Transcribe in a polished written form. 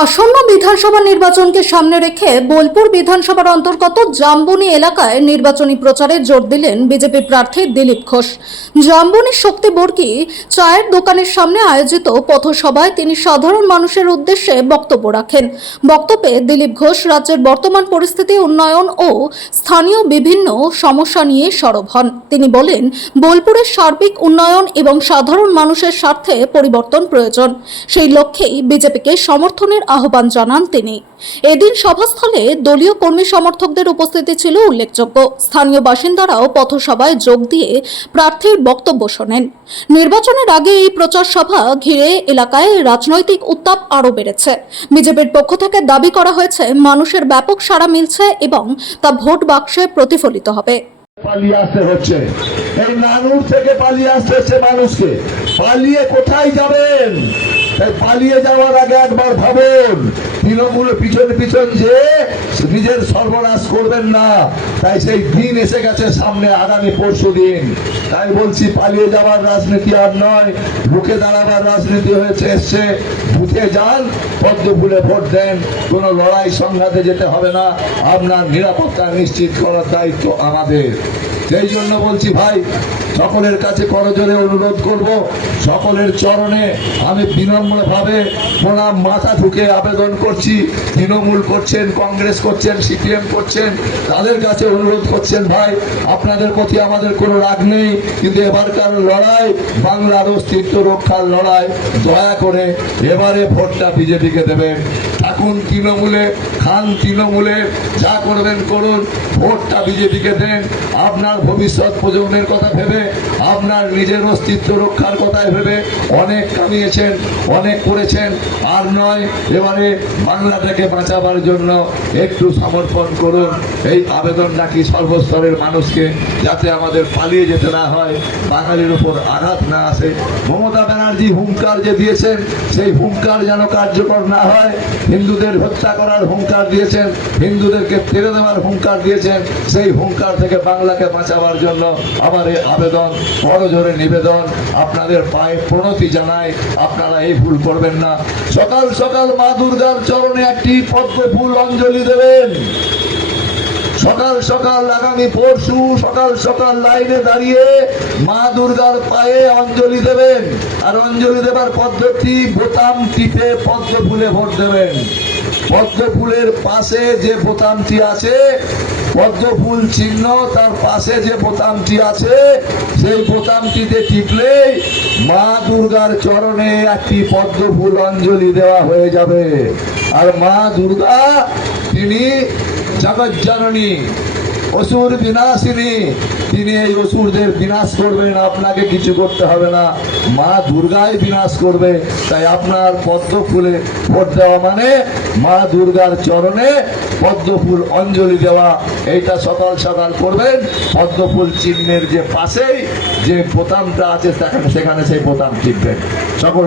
আসন্ন বিধানসভা নির্বাচনকে সামনে রেখে বোলপুর বিধানসভার অন্তর্গত জামবনি এলাকায় নির্বাচনী প্রচারে জোর দিলেন বিজেপি প্রার্থী দিলীপ ঘোষ। জামবনি শক্তি বর্গী চায়ের দোকানের সামনে আয়োজিত পথসভায় তিনি সাধারণ মানুষের উদ্দেশ্যে বক্তব্য রাখেন। বক্তব্যে দিলীপ ঘোষ রাজ্যের বর্তমান পরিস্থিতি, উন্নয়ন ও স্থানীয় বিভিন্ন সমস্যা নিয়ে সরব হন। তিনি বলেন, বোলপুরের সার্বিক উন্নয়ন এবং সাধারণ মানুষের স্বার্থে পরিবর্তন প্রয়োজন। সেই লক্ষ্যেই বিজেপিকে সমর্থনের আহ্বান জানান তিনি। এদিন সভাস্থলে দলীয় কর্মী সমর্থকদের উপস্থিতি ছিল উল্লেখযোগ্য। স্থানীয় বাসিন্দারাও পথসভায় যোগ দিয়ে প্রার্থীর বক্তব্য শোনেন। নির্বাচনের আগে এই প্রচার সভা ঘিরে এলাকায় রাজনৈতিক উত্তাপ আরও বেড়েছে। বিজেপির পক্ষ থেকে দাবি করা হয়েছে, মানুষের ব্যাপক সাড়া মিলছে এবং তা ভোট বাক্সে প্রতিফলিত হবে। পালিয়ে আসতে হচ্ছে, এই নানুর থেকে পালিয়ে আসতে হচ্ছে মানুষকে। পালিয়ে কোথায় যাবেন? তাই পালিয়ে যাওয়ার আগে একবার ভাবুন, তৃণমূল পিছন পিছন যে নিজের সর্বনাশ করবেন না। তাই সেই দিন এসে গেছে সামনে, আগামী পরশু দিন। তাই বলছি, পালিয়ে যাওয়ার রাজনীতি আর নয়, বুকে দাঁড়াবার রাজনীতি হয়েছে এসছে। বুথে যান, পদ্ম ফুলে ভোট দেন, কোনো লড়াই সংঘাতে যেতে হবে না। আপনার নিরাপত্তা নিশ্চিত করার দায়িত্ব আমাদের। সেই জন্য বলছি ভাই, সকলের কাছে করজোরে অনুরোধ করব, সকলের চরণে আমি বিনম্রভাবে প্রণাম মাথা ঠুকে আবেদন করছি। তৃণমূল করছেন, কংগ্রেস করছেন, সিপিএম করছেন, তাদের কাছে অনুরোধ করছেন, ভাই আপনাদের প্রতি আমাদের কোনো রাগ নেই, কিন্তু এবারকার লড়াই বাংলার অস্তিত্ব রক্ষার লড়াই। দয়া করে এবারে ভোটটা বিজেপিকে দেবেন। থাকুন তৃণমূলে, খান তৃণমূলে, যা করবেন করুন, ভোটটা বিজেপিকে দেন। আপনার ভবিষ্যৎ প্রজন্মের কথা ভেবে, আপনার নিজের অস্তিত্ব রক্ষার কথায় ভেবে অনেক কামিয়েছেন, অনেক করেছেন, আর নয়, এবারে বাংলাটাকে বাঁচাবার জন্য একটু সমর্পণ করুন। এই আবেদন রাখি সর্বস্তরের মানুষকে, যাতে আমাদের পালিয়ে যেতে না হয়, বাঙালির উপর আঘাত না আসে। মমতা ব্যানার্জি হুঙ্কার যে দিয়েছেন, সেই হুঙ্কার যেন কার্যকর না হয়। হিন্দুদের হত্যা করার হুঙ্কার দিয়েছেন, হিন্দুদেরকে ফেলে দেওয়ার হুঙ্কার দিয়েছেন, সেই হুঙ্কার থেকে বাংলাকে বাঁচাবার জন্য আমার এই আবেদন, করজোরে নিবেদন, আপনাদের পায়ে প্রণতি জানাই, আপনারা এই ভুল করবেন না। সকাল সকাল মা দুর্গার চরণে একটি পদ্ম ফুল অঞ্জলি দেবেন। সকাল সকাল আগামী পরশু সকাল সকাল লাইনে দাঁড়িয়ে মা দুর্গার পায়ে অঞ্জলি দেবেন। আর অঞ্জলি দেবার পদ্ধতি, বোতাম টিপে পদ্ম ফুলে ভোট দেবেন। পদ্ম ফুলের পাশে যে বোতামটি আছে, পদ্ম ফুল চিহ্ন, তার পাশে যে বোতামটি আছে, সেই বোতামটিতে টিপলেই মা দুর্গার চরণে একটি পদ্ম ফুল অঞ্জলি দেওয়া হয়ে যাবে। আর মা দুর্গা, তিনি জগৎ জননী, অসুর বিনাশিনী, তিনি এই অসুরদের বিনাশ করবেন। আপনাকে কিছু করতে হবে না, মা দুর্গাই বিনাশ করবে। তাই আপনার পদ্ম ফুলে ভোট দেওয়া মানে মা দুর্গার চরণে পদ্ম ফুল অঞ্জলি দেওয়া। এইটা সকাল সকাল করবেন। পদ্ম ফুল চিহ্নের যে পাশেই যে বোতামটা আছে, সেখানে সেই বোতাম টিপবেন। সকল